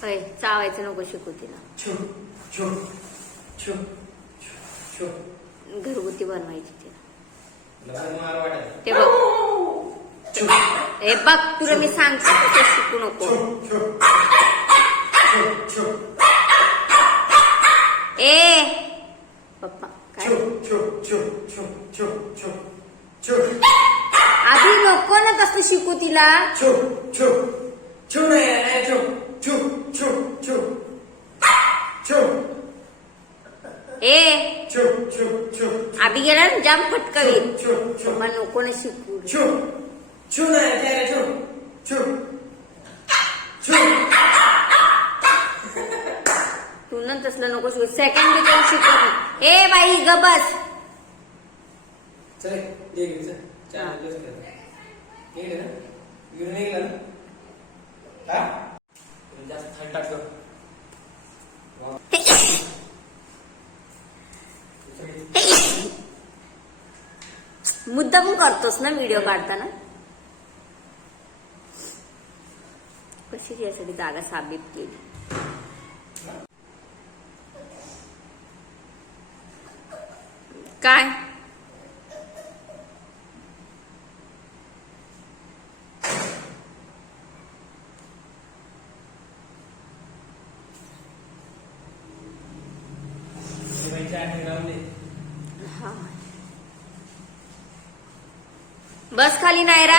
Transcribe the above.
चावायचं नको शिकू तिला. घरगुती बनवायची तिला. ते बघ हे बघ तुला मी सांगते तसं शिकू नको. पप्पा काय आधी नको ना तसं शिकू तिला. आधी गेला ना जाम फटकावी. मला नको ना शिकू. तू ना तसलं नको शिकू. सेकंड बी कोण शिकू. बाई ग बस. मुद्दाम करतोस ना व्हिडिओ काढताना. कशी यासाठी जागा साबित केली. काय बस खाली नायरा.